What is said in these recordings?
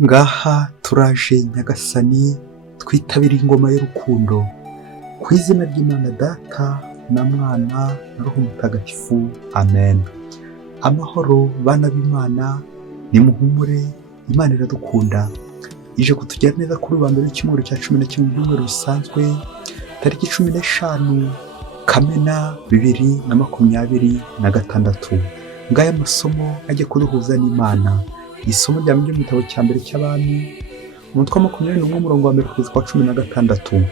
Ngaha turaje Nyagasani twitabira ingoma y'urukundo ku izina ry'Imana Data na Mwana na Roho Mutagatifu, amen. Amahoro bana b'Imana, nimuhumure, Imana iradukunda, ije kutugera neza kuri wa mbere w'icyumweru cya 11 cy'icyumweru bisanzwe, tariki 15 Kamena 2026. Ngaya amasomo ajya kuduhuza n'Imana. Isomo rya mu gitabo cya mbere cy'Abami, umutwe wa 21 umurongo wa 1 kugeza kwa 16.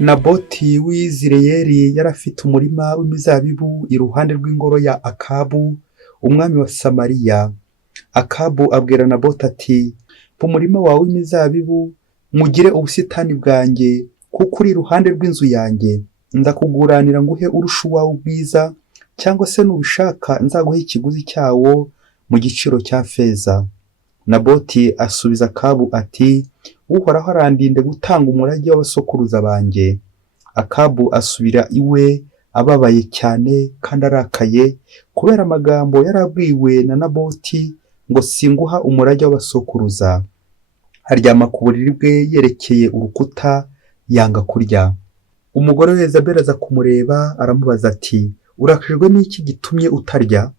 Naboti w'Yizireyeli yari afite umurima w'imizabibu iruhande rw'ingoro ya Akabu umwami wa Samariya. Akabu abwira Naboti ati, mu murima wawe w'imizabibu mugire ubusitani bwanjye, kuko uri iruhande rw'inzu yanjye. Ndakuguranira nguhe urusha uwawe ubwiza, cyangwa se nubishaka nzaguhe ikiguzi cyawo mu giciro cya feza. Naboti asubiza Akabu ati, Uhoraho arandinde gutanga umurage w'abasokuruza banjye. Akabu asubira iwe ababaye cyane kandi arakaye, kubera amagambo yarabwiwe na Naboti ngo singuha umurage w'abasokuruza. Aryama ku buriri bwe yerekeye urukuta, yanga kurya. Umugore we Yezebeli aza kumureba aramubaza ati, urakajwe n'iki gitumye utarya?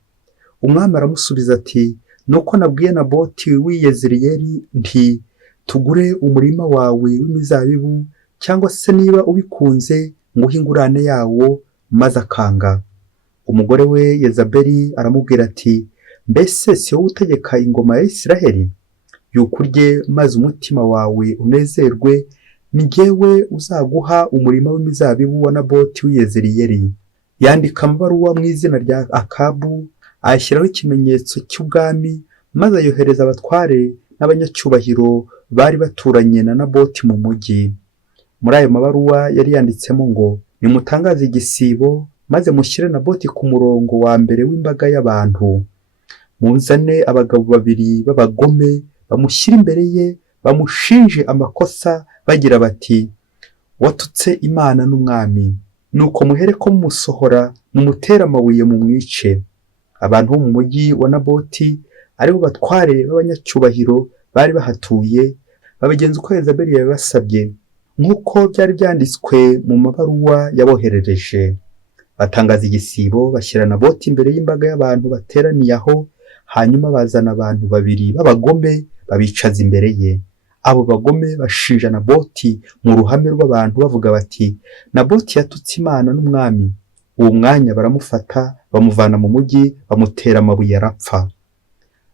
Umwami aramusubiza ati, nuko nabwiye Naboti w'Yezireyeli nti, tugure umurima wawe w'imizabibu, cyangwa se niba ubikunze nguhe ingurane yawo, maze akanga. Umugore we Yezebeli aramubwira ati, mbese si wowe utegeka ingoma ya Isiraheli? Yuko urye maze umutima wawe unezerwe, ni jyewe uzaguha umurima w'imizabibu wa Naboti w'Yezireyeli. Yandika amabaruwa mu izina rya Akabu, ayashyiraho ikimenyetso cy'ubwami, maze ayohereza abatware n'abanyacyubahiro bari baturanye na Naboti mu mujyi. Muri ayo mabaruwa yari yanditsemo ngo, nimutangaze igisibo, maze mushyire Naboti ku murongo wa mbere w'imbaga y'abantu. Muzane abagabo 2 b'abagome, bamushyire imbere ye, bamushinje amakosa, bagira bati, watutse Imana n'umwami. Nuko muhereko mumusohora, mumutere amabuye mumwice. Abantu bo mu mujyi wa Naboti, aribo batware b'abanyacyubahiro bari bahatuye, babigenza uko Yezebeli yabibasabye, nk'uko byari byanditswe mu mabaruwa yaboherereje. Batangaza igisibo, bashyira Naboti imbere y'imbaga y'abantu bateraniye aho, hanyuma bazana abantu 2 b'abagome babicaza imbere ye. Abo bagome bashinja Naboti mu ruhame rw'abantu bavuga bati, Naboti yatutse Imana n'umwami. Uwo mwanya baramufata, bamuvana mu mujyi, bamutera amabuye arapfa.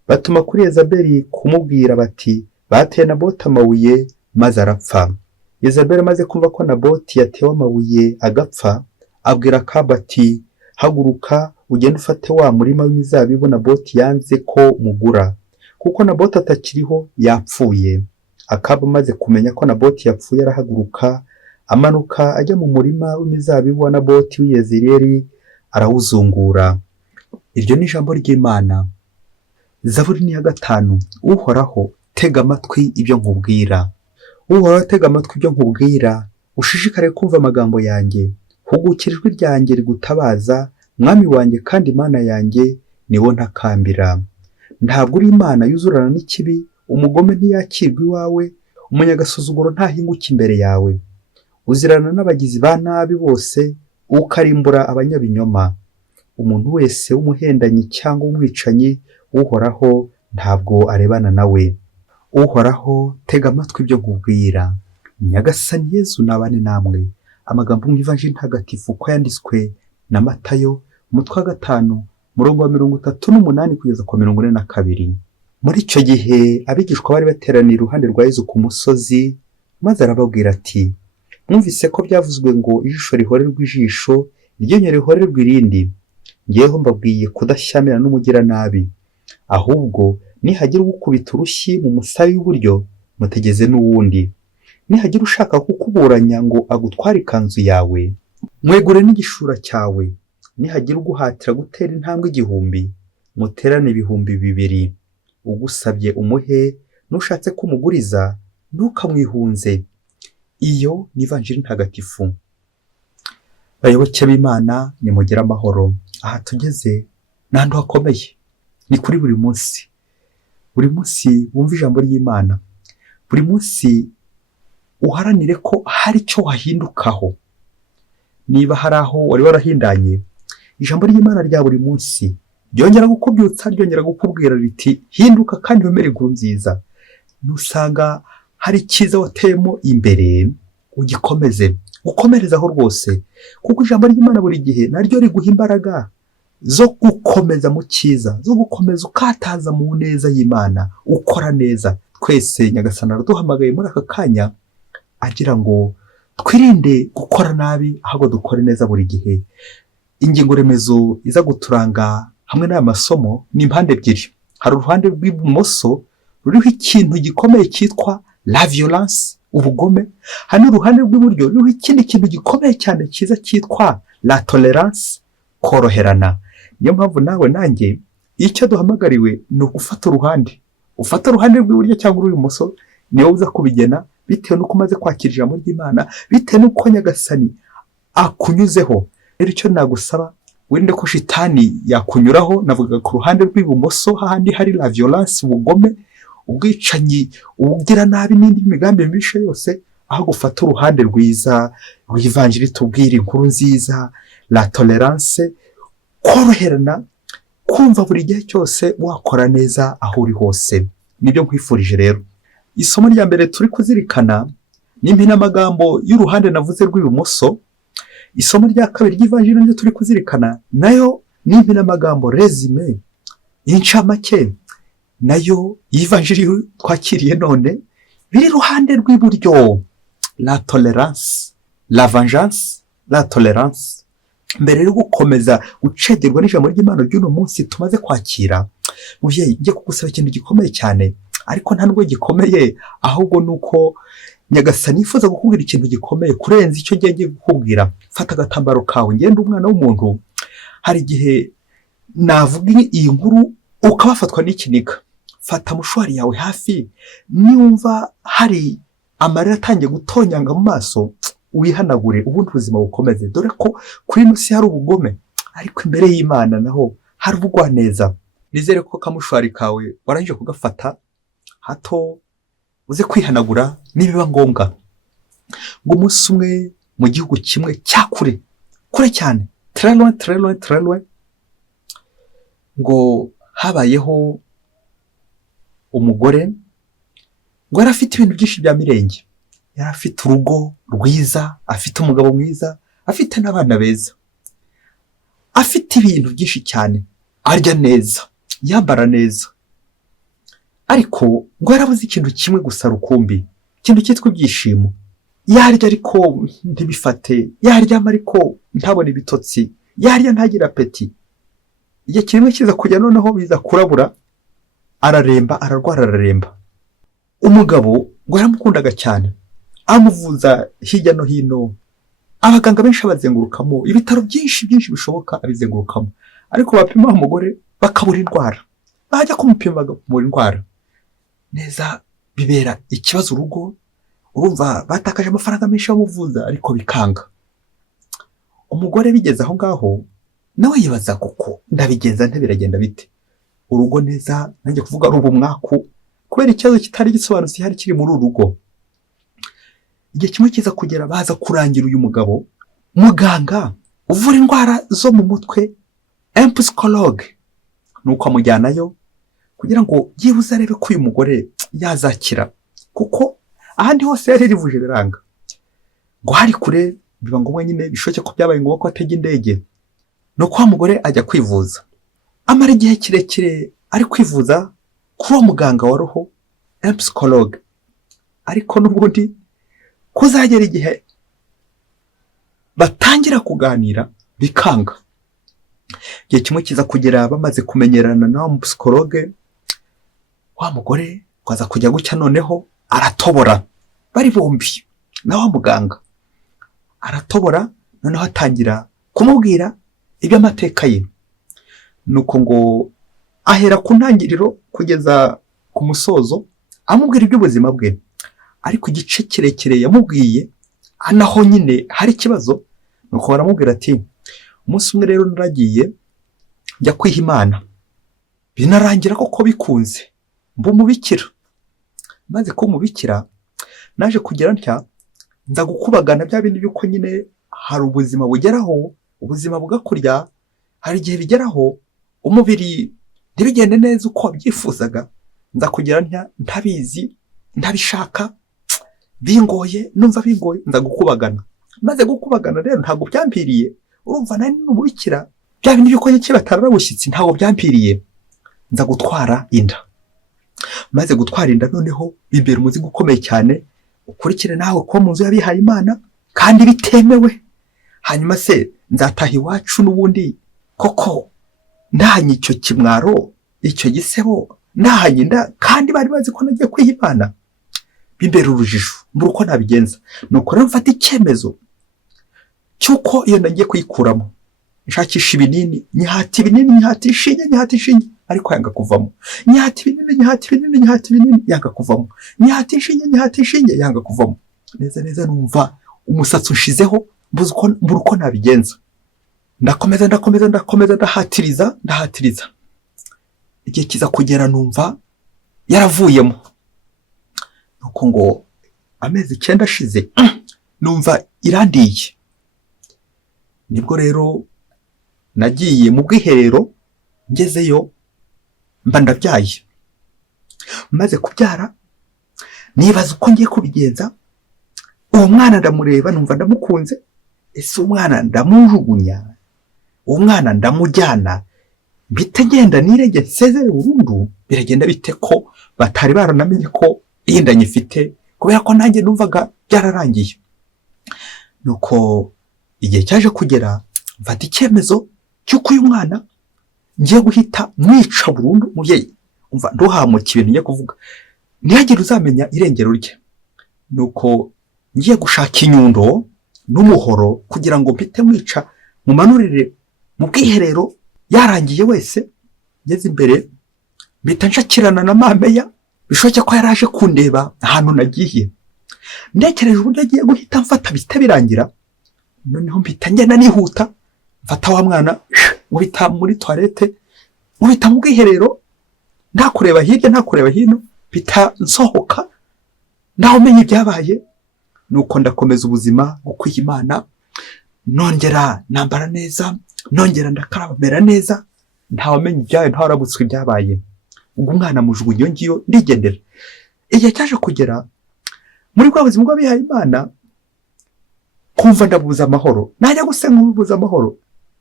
Batuma kuri Yezebeli kumubwira bati, bateye Naboti amabuye maze arapfa. Yezebeli amaze kumva ko Naboti yatewe amabuye agapfa, abwira Akabu ati, haguruka ugende ufate wa murima w'imizabibu Naboti yanze ko mugura, kuko Naboti atakiriho, yapfuye. Akabu amaze kumenya ko Naboti yapfuye arahaguruka, amanuka ajya mu murima w'imizabibu wa Naboti w'Yezireyeli, arawuzungura. Iryo ni ijambo ry'Imana. Zaburi ni ya 5. Uhoraho, tega amatwi ibyo nkubwira. Uhoraho, tega amatwi ibyo nkubwira, ushishikare kumva amagambo yanjye. Hugukira ijwi ryanjye rigutabaza, mwami wanjye kandi Imana yanjye, niwo ntakambira. Ntabwo uri Imana yuzurana n'ikibi, umugome ntiyakirwa iwawe, umunyagasuzuguro ntahinguka imbere yawe. Uzirana n'abagizi ba nabi bose, ukarimbura abanyabinyoma. Umuntu wese w'umuhendanyi cyangwa umwicanyi, Uhoraho ntabwo arebana nawe. Uhoraho, tega amatwi ibyo nkubwira. Nyagasani Yezu nabane namwe. Amagambo mu Ivanjili ntagatifu uko yanditswe na Matayo, umutwe wa 5 umurongo wa 38 kugeza kwa 42. Muri icyo gihe abigishwa bari bateraniye iruhande rwa Yezu ku musozi, maze arababwira ati, mwumvise ko byavuzwe ngo ijisho rihorerwa ijisho, iryinyo rihorerwa irindi. Ngeweho mbabwiye kudashyamirana n'umugiranabi. Ahubwo nihagira ugukubita urushyi mu musaya w'iburyo, mutegeze n'uwundi. Nihagira ushaka kukuburanya ngo agutware ikanzu yawe, mwegure n'igishura cyawe. Nihagira uguhatira gutera intambwe 1000, muterane 2,000. Ugusabye umuhe, nushatse kumuguriza ntukamwihunze. Iyo ni Ivanjili ntagatifu. Bayoboke b'Imana, nimugire amahoro. Aha tugeze n'ahantu hakomeye, ni kuri buri munsi. buri munsi wumva ijambo ry'Imana, buri munsi uharanire ko hari icyo wahindukaho. Niba hari aho wari warahindanye, ijambo ry'Imana rya buri munsi ryongera kukubyutsa, ryongera kukubwira riti hinduka kandi wemere inkuru nziza. Nusanga hari icyiza wateyemo imbere, ugikomeze, ukomerezaho rwose, kuko ijambo ry'Imana buri gihe naryo riguha imbaraga zo gukomeza mu cyiza, zo gukomeza ukataza mu neza y'Imana, ukora neza. Twese Nyagasani araduhamagaye muri aka kanya agira ngo twirinde gukora nabi, ahubwo dukore neza buri gihe. Ingingo remezo iza guturanga hamwe n'aya masomo ni impande ebyiri. Hari uruhande rw'ibumoso ruriho ikintu gikomeye cyitwa la violence, ubugome. Hari n'uruhande rw'iburyo ruriho ikindi kintu gikomeye cyane cyiza cyitwa la tolerance, koroherana. Niyo mpamvu nawe nanjye icyo duhamagariwe ni ugufata uruhande. Ufata uruhande rw'iburyo cyangwa urw'ibumoso, niyo uza kubigena bitewe n'uko umaze kwakira ijambo ry'Imana, bitewe n'uko Nyagasani akunyuzeho. Rero icyo nagusaba, wirinde ko shitani yakunyuraho. Navuga ku ruhande rw'ibumoso, hahandi hari la violence, ubugome, ubwicanyi, ubugira nabi n'indi migambi mibishe yose, aho gufata uruhande rwiza rw'ivanjiri tubwira inkuru nziza, la tolerance, koroherana, kumva buri gihe cyose wakora neza aho uri hose. Nibyo nkwifurije rero. Isomo rya mbere turi kuzirikana ni impinamagambo y'uruhande navuze rw'ibumoso. Isomo rya kabiri ry'ivanjiri ryo turi kuzirikana nayo ni impinamagambo resume, incamake nayo y'ivanjiri twakiriye none, biri iruhande rw'iburyo. La tolerance, la vengeance, la tolerance. Mbere yo gukomeza gucederwa n'ijambo ry'Imana ry'uno munsi tumaze kwakira, muvyeyi ngiye kugusaba ikintu gikomeye cyane, ariko nta nubwo gikomeye, ahubwo nuko Nyagasani yifuza kukubwira ikintu gikomeye kurenza icyo ngiye kukubwira. Fata agatambaro kawe, ngende umwana w'umuntu. Hari igihe navuga iyi nkuru ukabafatwa n'ikiniga. Fata mushwari yawe hafi, niwumva hari amarira atangiye gutonyanga mu maso, wihanagure, ubundi ubuzima bukomeze. Dore ko kuri ino si hari ubugome, ariko imbere y'Imana naho hari ubugwaneza. Nizere ko kamushwari kawe warangije kugafata, hato uze kwihanagura nibiba ngombwa. Ngo umunsi umwe mu gihugu kimwe cyakure, kure cyane, très loin, très loin, très loin, ngo habayeho umugore ngo yari afite ibintu byinshi bya mirenge. Yari afite urugo rwiza, afite umugabo mwiza, afite n'abana beza, afite ibintu byinshi cyane, arya neza, yambara neza. Ariko ngo yarabuze ikintu kimwe gusa rukumbi, ikintu cyitwa ibyishimo. Yarya ariko ntibifate, yaryama ariko ntabone ibitotsi, yarya ntagira apeti. Igihe kimwe kiza kujya noneho biza kurabura, araremba, ararwara, araremba. Umugabo ngo yaramukundaga cyane, amuvuza hirya no hino, abaganga benshi abazengurukamo, ibitaro byinshi bishoboka abizengurukamo, ariko bapima umugore bakabura indwara. Bajya kumupima bakabura indwara neza, bibera ikibazo urugo. Urumva batakaje amafaranga menshi bamuvuza, ariko bikanga. Umugore bigeze aho ngaho nawe yibaza, kuko ndabigenza nte, biragenda bite? Urugo neza nanjye kuvuga ari ubumwaku, kubera ikibazo kitari gisobanutse hari kiri muri urugo. Igihe kimwe kiza kugera, baza kurangira uyu mugabo muganga uvura indwara zo mu mutwe, psychologue. Nuko amujyanayo kugira ngo yibuze arebe ko uyu mugore yazakira, kuko ahandi hose yari rivuje biranga. Ngo hari kure, biba ngombwa nyine bishoke ko byabaye ngombwa ko atega indege. Nuko wa mugore ajya kwivuza, amara igihe kirekire ari kwivuza kuri uwo muganga wa roho, psychologue. Ariko n'ubundi kuzagera igihe batangira kuganira bikanga. Igihe kimwe kiza kugera, bamaze kumenyerana na wa psychologue, wa mugore kwaza kujya gucya noneho aratobora. Bari bombi na wa muganga aratobora, noneho atangira kumubwira iby'amateka ye. Nuko ngo ahera ku ntangiriro kugeza ku musozo amubwira iby'ubuzima bwe. Ariko igice kirekire yamubwiye anaho nyine hari ikibazo. Nuko baramubwira ati, umunsi umwe rero naragiye njya kwiha Imana, binarangira koko bikunze, mba umubikira. Maze kuba umubikira naje kugira ntya nza gukubagana bya bindi by'uko nyine hari ubuzima bugeraho, ubuzima bugakurya, hari igihe bigeraho umubiri ntibigende neza uko wabyifuzaga, nza kugira ntya ntabizi, ntabishaka, bingoye, numva bingoye, nza gukubagana. Maze gukubagana rero ntabwo byampiriye, urumva nari n'umubikira, bya bindi by'uko nyine batarabushyitsi ntabwo byampiriye, nza gutwara inda. Maze gutwara inda noneho bibera umuzigo ukomeye cyane, ukurikire nawe ko mu nzu y'abihaye Imana kandi bitemewe. Hanyuma se nzataha iwacu n'ubundi koko ndahanye icyo kimwaro, icyo gisebo, ndahanye inda kandi bari bazi ko nagiye kwiha Imana? Bimbera urujijo, mbura uko nabigenza. Nuko rero mfata icyemezo cy'uko iyo nda ngiye kuyikuramo, nshakisha ibinini, nyihata ibinini, nyihata inshinge, ariko yanga kuvamo. Nyihata ibinini, yanga kuvamo. Nyihata inshinge, yanga kuvamo. Neza numva umusatsi ushizeho, mbura uko nabigenza. Ndakomeza ndahatiriza. Igihe kiza kugera numva yaravuyemo. Nuko ngo amezi 9 ashize numva irandiye. Nibwo rero nagiye mu bwiherero, ngezeyo mba ndabyaye. Maze kubyara nibaza uko ngiye kubigenza. Uwo mwana ndamureba numva ndamukunze, ese umwana ndamujugunya, uwo mwana ndamujyana, bite ngenda nirege nsezere burundu? Biragenda bite ko batari baranamenye ko inda nyifite, kubera ko nanjye numvaga byararangiye? Nuko igihe cyaje kugera mfata icyemezo cy'uko uyu mwana ngiye guhita mwica burundu. Mubyeyi umva nduhamuka ibintu ngiye kuvuga, ntihagire uzamenya irengero rye. Nuko ngiye gushaka inyundo n'umuhoro kugira ngo mpite mwica, mumanurire mu bwiherero, yarangiye wese. Ngeze imbere mpita nshakirana na mameya, bishoboke ko yaraje kundeba ahantu nagiye. Ndekereje uburyo agiye guhita mfata bihita birangira, noneho mpita ngenda nihuta, mfata wa mwana nkubita muri toilette, nkubita mu bwiherero, nta kureba hirya nta kureba hino, mpita nsohoka naho menye ibyabaye. Nuko ndakomeza ubuzima bwo kwiha Imana, nongera nambara neza, nongera ndakaraba mera neza, ntawamenye ibyabaye, ntawarabutswe ibyabaye. Ubwo umwana mujugunye iyo ngiyo ndigendera. Igihe cyaje kugera muri bwa buzima bw'abihaye Imana, kumva ndabuza amahoro, najya gusenga ubuza amahoro,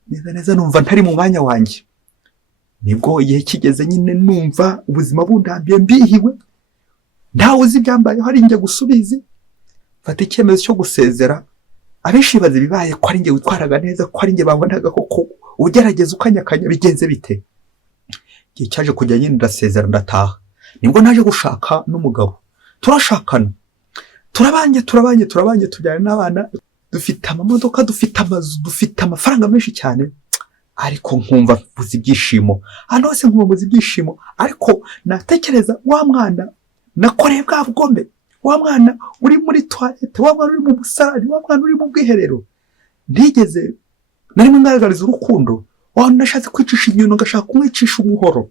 neza numva ntari mu mwanya wanjye. Nibwo igihe kigeze nyine numva ubuzima bundambiye, mbihiwe, ntawe uzi ibyambayeho, hari njye gusubiza. Mfata icyemezo cyo gusezera. Abenshi bazi bibaye ko ari njye witwaraga neza, ko ari njye babonaga koko ugerageza ukanyakanya, bigenze bite? Igihe cyaje kujya nyine ndasezera ndataha. Nibwo naje gushaka n'umugabo, turashakana, turabanye tujyana n'abana, dufite amamodoka, dufite amazu, dufite amafaranga menshi cyane. Ariko nkumva mbuze ibyishimo, hano hose nkumva mbuze ibyishimo. Ariko natekereza wa mwana nakoreye bwa bugombe, wa mwana uri muri toilette, wa mwana uri mu musarani, wa mwana uri mu bwiherero, ndigeze narimo ngaragariza urukundo. Wa nashatse kwicisha inyundo, ngashaka kumwicisha umuhoro,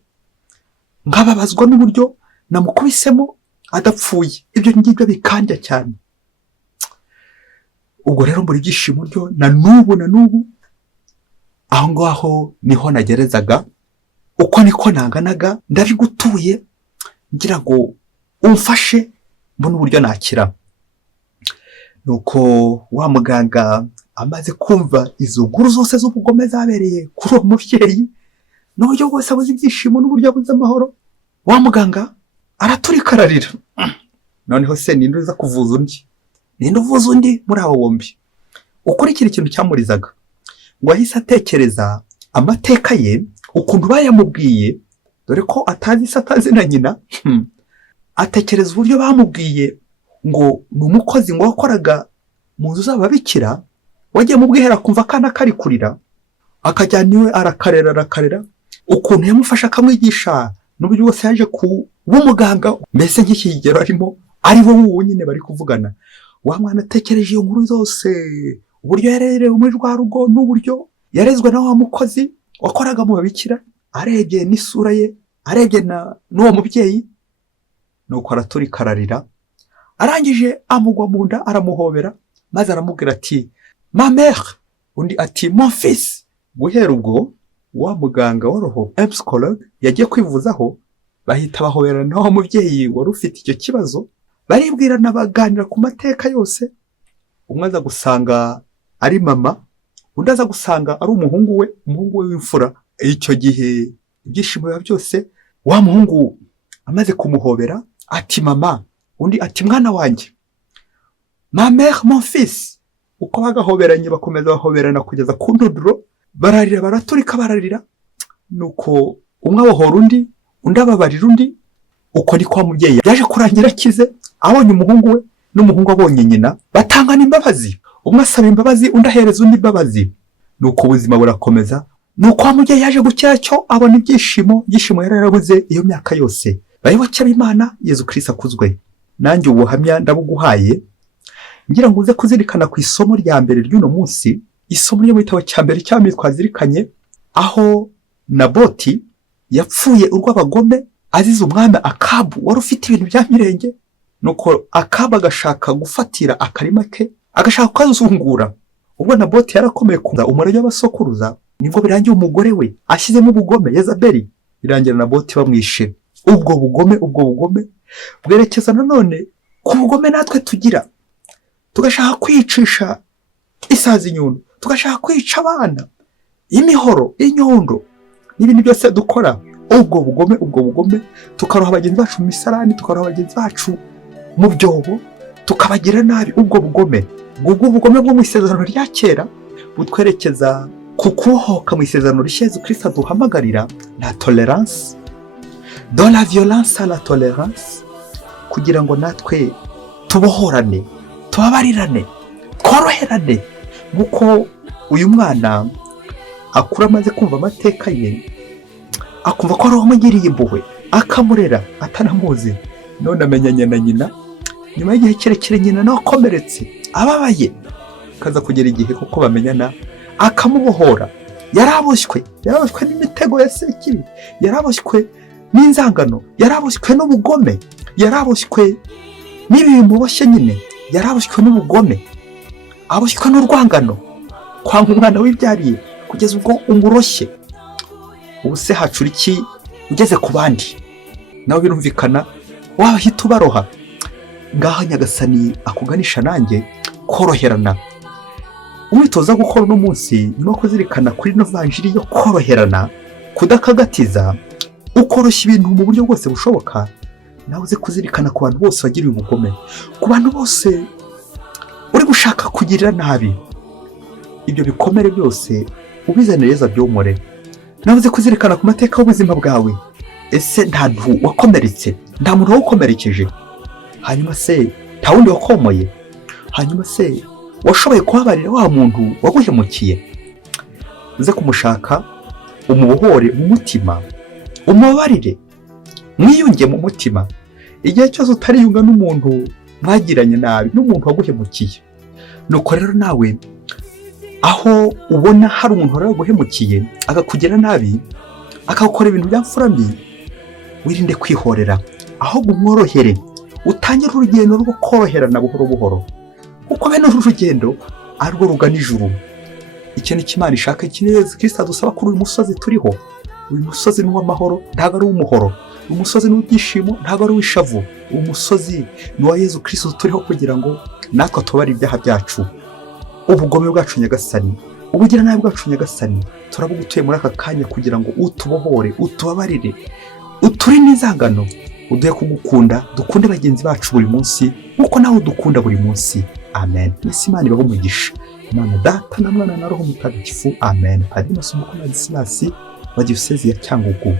nkababazwa n'uburyo namukubisemo adapfuye. Ibyo ngibyo bikanja cyane. Ubwo rero mbura ibyishimo ryo na n'ubu aho ngaho niho nagerezaga. Uko niko nanganaga, ndabigutuye ngira ngo umfashe mbona uburyo nakira. Nuko wa muganga amaze kumva izo nkuru zose z'ubugome zabereye kuri uwo mubyeyi, n'uburyo bwose abuze ibyishimo n'uburyo abuze amahoro, wa muganga araturika ararira. Noneho se ninde uza kuvuza undi? Ninde uvuza undi muri abo bombi? Ukurikira ikintu cyamurizaga, ngo ahise atekereza amateka ye, ukuntu bayamubwiye, dore ko atazi se atazi na nyina. Atekereza uburyo bamubwiye ngo ni umukozi ngo wakoraga mu nzu z'ababikira, wagiye mu bwihera kumva akana kari kurira, akajyana iwe arakarera, ukuntu yamufasha akamwigisha n'uburyo bwose yaje kuba umuganga, mbese nk'ikigero arimo ari bo wuwo nyine bari kuvugana. Wa mwana atekereje iyo nkuru zose, uburyo yarerewe muri rwa rugo, n'uburyo yarezwe na wa mukozi wakoraga mu babikira, arebye n'isura ye, arebye n'uwo mubyeyi, nuko araturika ararira, arangije amugwa mu nda aramuhobera, maze aramubwira ati ma mère, undi ati mon fils. Guhera ubwo wa muganga wa roho psychologue yagiye kwivuzaho, bahita bahoberana n'uwo mubyeyi wari ufite icyo kibazo, baribwirana baganira ku mateka yose. Umwe aza gusanga ari mama, undi aza gusanga ari umuhungu we w'imfura. Icyo gihe ibyishimo biba byose, wa muhungu amaze kumuhobera ati mama, undi ati mwana wanjye, ma mère mon fils. Uko bagahoberanye bakomeza bahoberana kugeza ku ndunduro, bararira baraturika bararira, nuko umwe abohora undi ababarira undi. Uko ni kwa mubyeyi yaje kurangira akize, abonye umuhungu we n'umuhungu abonye nyina batangana imbabazi, umwe asaba imbabazi undi ahereza undi imbabazi. Nuko ubuzima burakomeza, nuko wa mubyeyi yaje gukira cyo abona ibyishimo yari yarabuze iyo myaka yose. Bayoboke b'Imana, Yezu Kristo akuzwe. Nanjye ubuhamya ndabuguhaye ngira ngo uze kuzirikana ku isomo rya mbere ry'uno munsi, isomo ryo mu gitabo cya mbere cy'Abami twazirikanye, aho Naboti yapfuye urw'abagome azize umwami Akabu wari ufite ibintu bya mirenge. Nuko Akabu agashaka gufatira akarima ke, agashaka kukazungura. Ubwo Naboti yarakomeye kuza umurage w'abasokuruza, nibwo birangiye umugore we ashyizemo ubugome, Yezabeli, birangira Naboti bamwishe. Ubwo bugome bwerekeza nanone ku bugome natwe tugira, tugashaka kwicisha isazi inyundo, tugashaka kwica abana, imihoro, inyundo n'ibindi byose dukora. Ubwo bugome tukaroha bagenzi bacu mu misarani, tukaroha bagenzi bacu mu byobo, tukabagira nabi. Ubwo bugome bwo mu isezerano rya kera butwerekeza ku kubohoka mu isezerano rishya Yezu Kristo aduhamagarira, la tolérance, dans la violence à la tolérance, kugira ngo natwe tubohorane, tubabarirane, tworoherane. Nk'uko uyu mwana akura amaze kumva amateka ye, akumva ko ari uwamugiriye impuhwe, akamurera atanamuzi, none amenyanye na nyina. Nyuma y'igihe kirekire nyina nawe akomeretse ababaye, kaza kugera igihe kuko bamenyana, akamubohora. Yaraboshywe n'imitego ya sekibi, yaraboshywe n'inzangano, yaraboshywe n'ubugome, yaraboshywe n'ibi bimuboshye nyine, yaraboshywe n'ubugome, aboshywe n'urwangano, kwanga umwana wibyariye kugeza ubwo umuroshye. Ubu se hacura iki ugeze ku bandi? Nawe birumvikana wahita ubaroha. Ngaho Nyagasani akuganisha nanjye koroherana. Umwitoza gukora uno munsi nyuma yo kuzirikana kuri ino vanjiri yo koroherana, kudakagatiza, ukoroshya ibintu mu buryo bwose bushoboka. Nawe uze kuzirikana ku bantu bose bagiriye ubugome, ku bantu bose uri gushaka kugirira nabi. Ibyo bikomere byose ubizanire Yezu abyomore. Nawe uze kuzirikana ku mateka y'ubuzima bwawe. Ese nta ntu wakomeretse? Nta muntu wakomerekeje? Hanyuma se nta wundi wakomoye? Hanyuma se washoboye kubabarira wa muntu waguhemukiye? Uze kumushaka, umubohore mu mutima, umubabarire, mwiyunge mu mutima. Igihe cyose utariyunga n'umuntu mwagiranye nabi, n'umuntu waguhemukiye, nuko rero nawe aho ubona hari umuntu waraguhemukiye akakugira nabi, akagukora ibintu byamfuramye, wirinde kwihorera, ahubwo umworohere, utangire urugendo rwo koroherana buhoro buhoro, kuko bene uru rugendo arirwo rugana ijuru. Ikintu cy'Imana ishaka, ikintu Yezu Kristo adusaba kuri uyu musozi turiho. Uyu musozi ni uw'amahoro, ntabwo ari uw'umuhoro. Uyu musozi ni uw'ibyishimo, ntabwo ari uw'ishavu. Uyu musozi ni uwa Yezu Kristo turiho kugira ngo natwe tubare ibyaha byacu. Ubugome bwacu Nyagasani, ubugiranabi bwacu Nyagasani, turabugutuye muri aka kanya kugira ngo utubohore, utubabarire, uturinde inzangano, uduhe kugukunda, dukunde bagenzi bacu buri munsi nk'uko nawe udukunda buri munsi. Amen. Isi Imana ibahe umugisha. Imana Data na Mwana na Roho Mutagatifu. Amen. Padiri Masomo Ladislas wa Diyosezi ya Cyangugu.